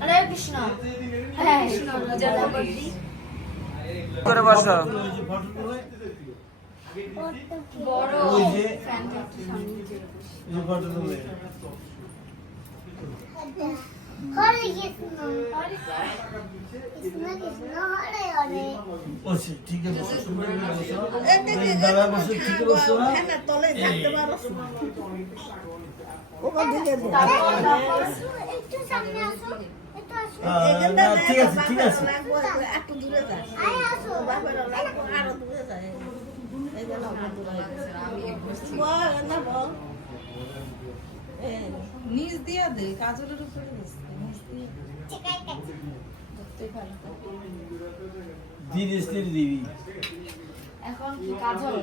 হরে কৃষ্ণ। হ্যাঁ করে বসো। বড় হরে কৃষ্ণ কৃষ্ণ কৃষ্ণ হরে হরে। ঠিক আছে দাদা বসে ঠিক বসো না একটু সামনে আসো একটু আসো ঠিক আছে ঠিক আছে একটু দূরে যাস আসো আরো দূরে যায় এই গেল নিচ দিয়া দে কাজলের উপরে নিচ দিয়ে ধীরে স্থির দিবি এখন কি কাজল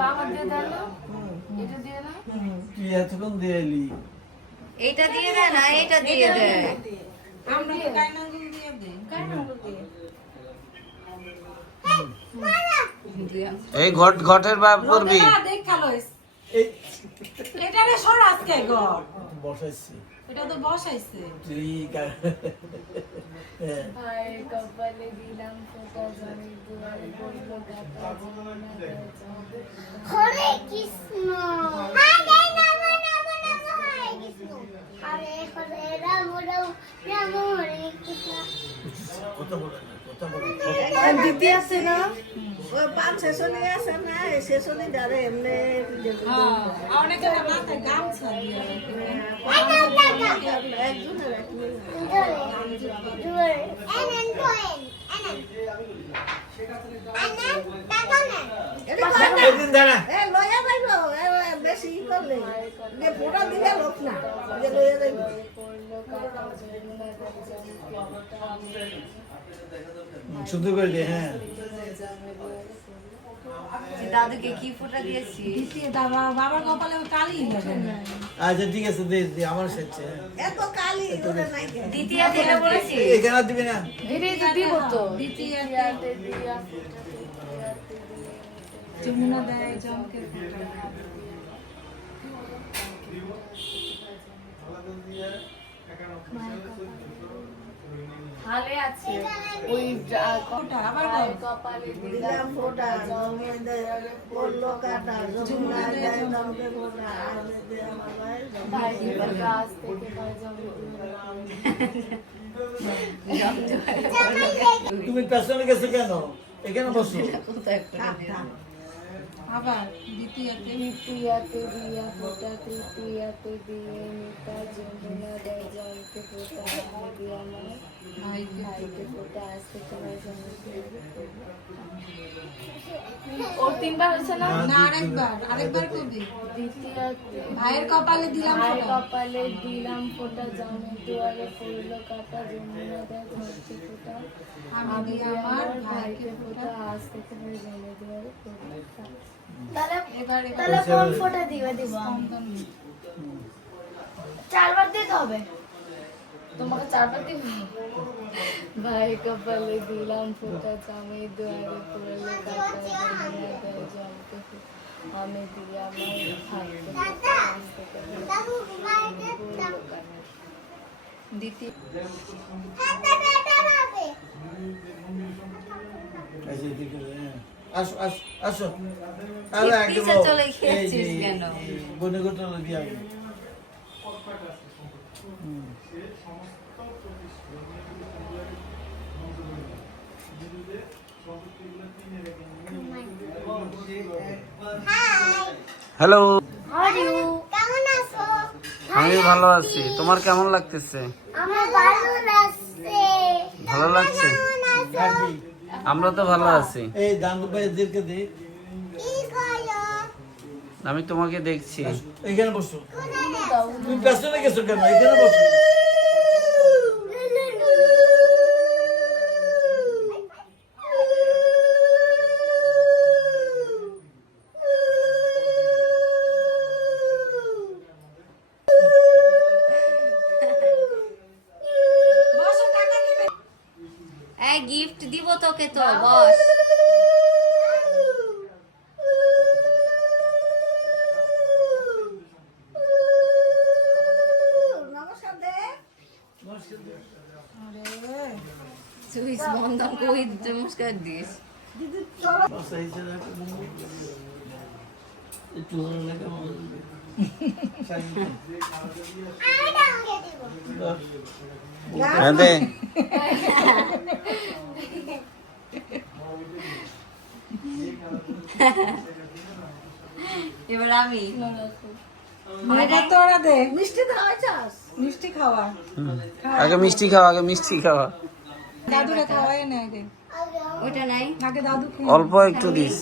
বাবা দিয়ে দাও এটা দিয়ে না তুই এতক্ষণ দিয়ে এলি এইটা দিয়ে দে না, এইটা দিয়ে দে। আমরা তো কাইনাঙ্গুল দিয়ে দে কাইনাঙ্গুল দিয়ে এই ঘটের বাপ করবি। দেখ খালোইস এই এটা রে সর আজকে গো বসাইছি এটা তো বসাইছে তুই ভাই কপালে দিলাম ফোঁটা জানি দুয়ারে বলল গাতা হরে কৃষ্ণ হরে নম নম নম হরে কৃষ্ণ হরে হরে রাম রাম রাম হরে কৃষ্ণ। কত বড় দিতে আছে না ওই পাঁচ শেষনে আছে না এই শেষনে যারে এমনি হ্যাঁ অনেকে মাথায় গামছা দিয়ে একজনের দুয়ারে এনএন কোয়েন এনএন এনএন টাকানে একদিন দাঁড়া এ লয়া যাইব বেশি ই করলে যে পোড়া দিলে লোক না যে লয়া যাইব সুন্দর করে দে হ্যাঁ দাদুকে কি ফোঁটা দিয়েছি? বাবার কপালে কালি আচ্ছা ঠিক আছে দে দে আমার সাথে এত কালি ওরে নাই দ্বিতীয় দিনে বলেছি। এখানে দিবি না ধীরে দিব তো দ্বিতীয়তে দিয়া যমুনা দেয় জমকে ভালো আছে ওই ফোঁটা আবার কপালে দিলাম ফোঁটা জমে দেয় পড়লো কাটা যমুনা দেয় জমকে ফোঁটা আজকে দে আমার ভাই ভাই গাছ থেকে ভাই জমি তুমি পেছনে গেছো কেন এখানে বসো আবার দ্বিতীয়তে তৃতীয়াতে দিয়া ফোটা তৃতীয়াতে দিয়ে নিতা যমুনা দেয় জলকে ফোটা আমি দিয়া আমার ভাইকে ফোটা আসতে তোমার জমি ওর তিনবার হচ্ছে না না আরেকবার কবি দ্বিতীয়াতে ভাইয়ের কপালে দিলাম ভাই ফোঁটা কপালে দিলাম ফোটা জামে দুয়ারে পড়লো কাটা যমুনা দেয় ধরতে ফোটা আমি আমার ভাইকে ফোটা আজ থেকে হয়ে জমে দুয়ারে পড়লো তাহলে তাহলে কোন ফোটা দিবে দিব চারবার দিতে হবে তোমাকে চারবার দিব ভাই কপালে দিলাম ফোটা জামে দুয়ারে পড়লো কাটা যমুনা দেয় জলকে ফোটা আমি দিয়া আমার ভাইকে আজ থেকে দ্বিতীয় আচ্ছা ঠিক আছে হ্যাঁ আসো আসো আসো আরে একদম পিছে চলে গিয়েছিস কেন? বনে গোটালো দিয়ে আগে হ্যালো, হরিউ কেমন আছো আমি ভালো আছি। তোমার কেমন লাগতেছে? আমার ভালো লাগছে ভালো লাগছে? আমরা তো ভালো আছি। এই দান ভাইদেরকে দে কি করো আমি তোমাকে দেখছি। এখানে বসো তুমি পেছনে গেছো কেন এখানে বসো গিফট দিব তোকে তো বস। कोई चमत्कार दिस বাসা হিসেবে একটু ভালো লাগে আমার। হ্যাঁ দে এবার আমি তোরা দে মিষ্টি খাওয়া চাস মিষ্টি খাওয়া আগে মিষ্টি খাওয়া আগে মিষ্টি খাওয়া দাদুরে খাওয়াই না আগে ওটা নাই আগে দাদু অল্প একটু দিস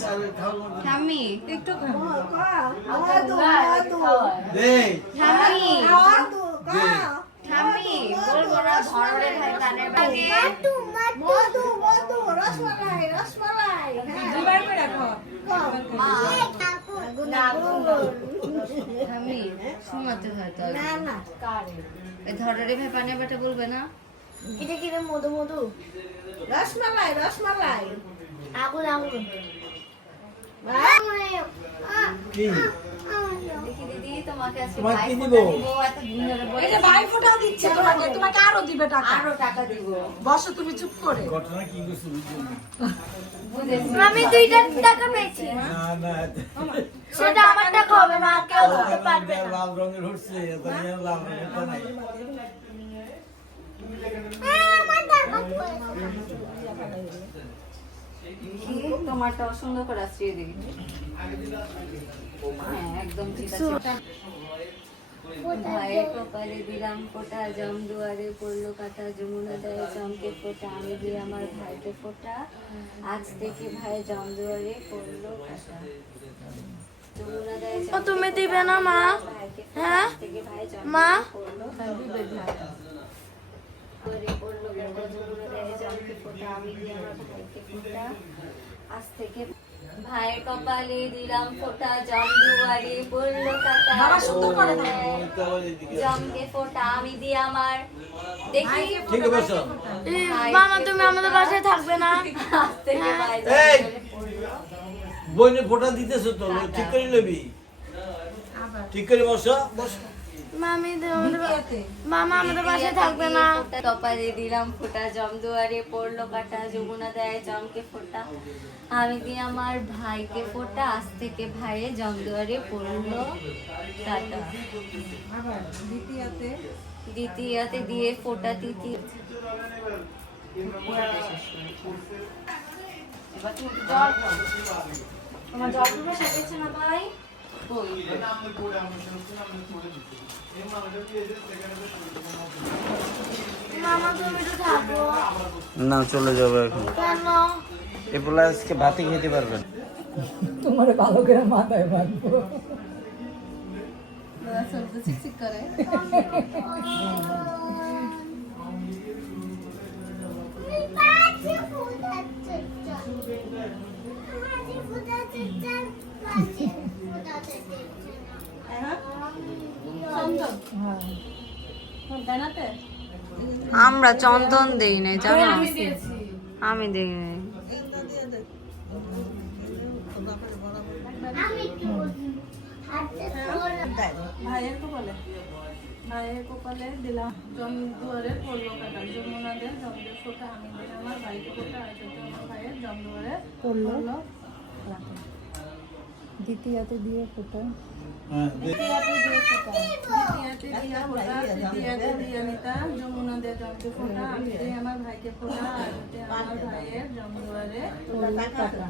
ঠাম্মি একটু দে ঠাম্মি ঠাম্মি বলবো না ধরে ভাই কানের বাগে দুবার করে খাওয়া ঠাম্মি শোনাতে হয় তো কারে এই ধরে ভাই পানের বাটা বলবে না এটা কি রে মধু মধু রসমালাই রসমালাই আগুন আগুন কি দেখি দিদি তোমাকে আজকে তোমাকে ভাই কি ফোঁটা দিব? দিব এত দিন ধরে এই যে বলে ভাই ফোঁটাও দিচ্ছে তোমাকে তোমাকে আরো দিবে টাকা আরো টাকা দিব বসো তুমি চুপ করে ঘটনা কি করছে বুঝছো না? বুঝেছি আমি 2টা টাকা পেয়েছি না না সেটা আমার টাকা হবে মা কেউ দিতে পারবে না লাল রঙের হচ্ছে এটা নিয়ে লাল রঙেরটা নাই কি তোমারটা সুন্দর করে আসছে দিদি হ্যাঁ একদম ঠিক আছে ভাইয়ের কপালে দিলাম ফোঁটা জম দুয়ারে পড়লো কাটা যমুনা দেয় জমকে ফোঁটা আমি দিয়ে আমার ভাইকে ফোঁটা আজ থেকে ভাই জম দুয়ারে পড়লো কাটা যমুনা দেয় ও তুমি দিবে না মা ভাইকে হ্যাঁ থেকে ভাই জম মা পড়লো দুয়ারে পড়লো কাটা যমুনা দেয় জমকে ফোঁটা আমি দিয়ে আমার ভাইকে ফোঁটা আজ থেকে ভাইয়ের কপালে দিলাম ফোঁটা জম দুয়ারে পড়লো কাটা বাবা সুন্দর করে দাও। জমকে ফোঁটা আমি দিয়ে আমার দেখি ঠিক আছে বসো মামা তুমি আমাদের বাসায় থাকবে না আজ থেকে ভাই এই! জম পড়লো বইনে ফোঁটা দিতেছ তো ঠিক করে নেবি ঠিক করে বসো মামি মামা আমাদের বাসায় থাকবে না কপালে দিলাম ফোঁটা জম দুয়ারে পড়লো কাটা যমুনা দেয় জমকে ফোঁটা আমি দিয়ে আমার ভাইকে ফোঁটা আজ থেকে ভাইয়ে জম দুয়ারে পড়লো কাটা আবার দ্বিতীয়তে দ্বিতীয়তে দিয়ে ফোঁটা তৃতীয় এবার তুমি জল খাও। তোমার জল পুরো সেটেছে না ভাই কই মামা তুমি তো থাকো না চলে যাবো এখন কেন এগুলো আজকে ভাতই খেতে পারবেন তোমার ভালো করে মাথায় বাঁধবো চিকচিক করে আমরা চন্দন দেই নাই জানো আমি দেই নাই ভাইয়ের কপালে দিলাম জম দুয়ারে পড়লো কাটা যমুনা দে জম দে ফোঁটা আমি দিয়ে আমার ভাইকে ফোঁটা আর সাথে আমার ভাইয়ের জম দুয়ারে পড়লো দ্বিতীয়তে দিয়ে ফোঁটা হ্যাঁ দে। দ্বিতীয়তে দিয়া ফোঁটা তৃতীয়তে দিয়া নিতা যমুনা দে জমকে ফোঁটা আমি দিয়ে আমার ভাইকে ফোঁটা আর সাথে আমার ভাইয়ের জম দুয়ারে পড়লো কাটা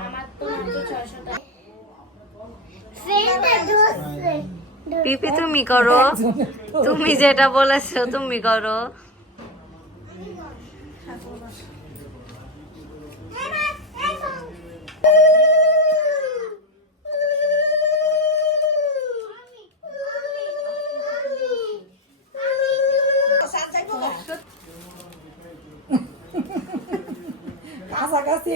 আমার তো মাত্র 600 টাকা পিপি তুমি করো তুমি যেটা বলেছো তুমি করো কাছাকাছি